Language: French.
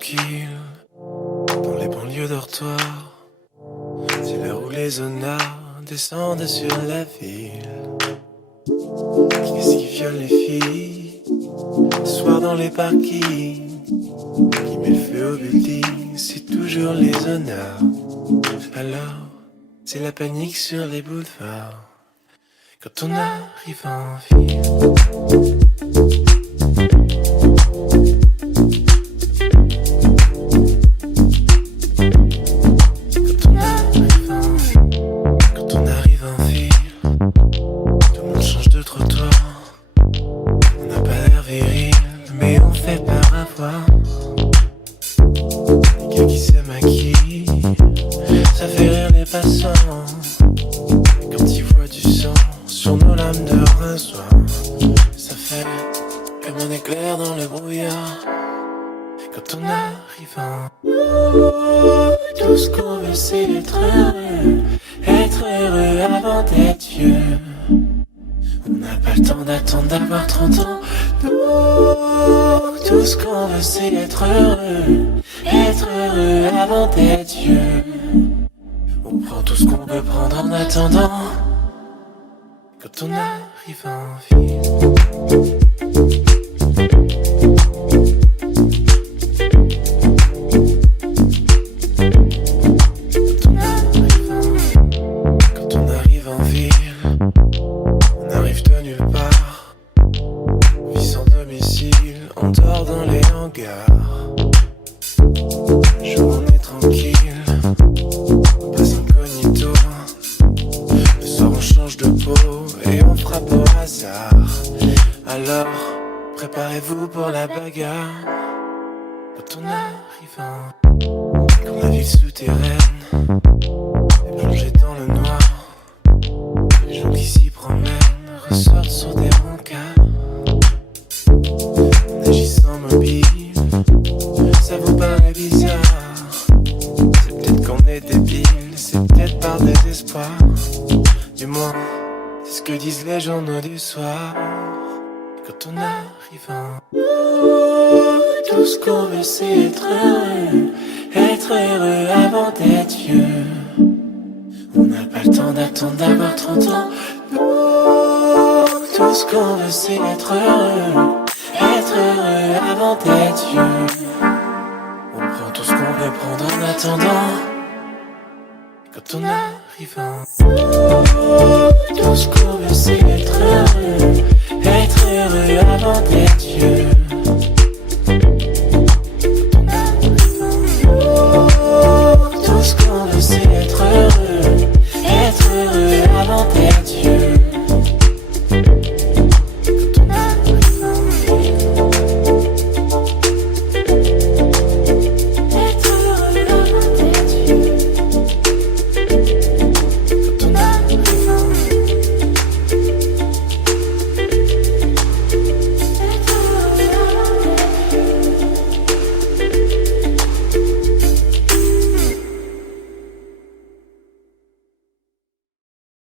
tranquille, dans les banlieues dortoirs. C'est l'heure où les honnards descendent sur la ville. Qu'est-ce qui viole les filles, soir dans les parkings? Qui met le feu au building, c'est toujours les honnards. Alors, c'est la panique sur les boulevards quand on arrive en ville. Quand on arrive en ville, tout le monde change de trottoir. On n'a pas l'air viril, mais on fait par avoir. Les gars qui se maquillent, ça fait rire les passants. Quand ils voient du sang sur nos lames de rinçoir, ça fait comme un éclair dans le brouillard. Quand on arrive en tout ce qu'on veut c'est être heureux avant d'être vieux. On n'a pas le temps d'attendre d'avoir 30 ans. Tout ce qu'on veut c'est être heureux avant d'être vieux. On prend tout ce qu'on peut prendre en attendant quand on arrive en ville. Quand on arrive en ville, on arrive de nulle part. Vie sans domicile, on dort dans les hangars. Jour on est tranquille, on passe incognito. Le soir on change de peau et on frappe au hasard. Alors, préparez-vous pour la bagarre. Quand on arrive quand la ville souterraine est plongée dans le noir. Les gens qui s'y promènent ressortent sur des brancards. En agissant mobile, ça vous paraît bizarre. C'est peut-être qu'on est débile, c'est peut-être par désespoir. Du moins, c'est ce que disent les journaux du soir. Quand on arrive tout ce qu'on veut c'est être heureux avant d'être vieux. On n'a pas le temps d'attendre d'avoir 30 ans. Tout ce qu'on veut c'est être heureux avant d'être vieux. On prend tout ce qu'on peut prendre en attendant quand on arrive tout ce qu'on veut c'est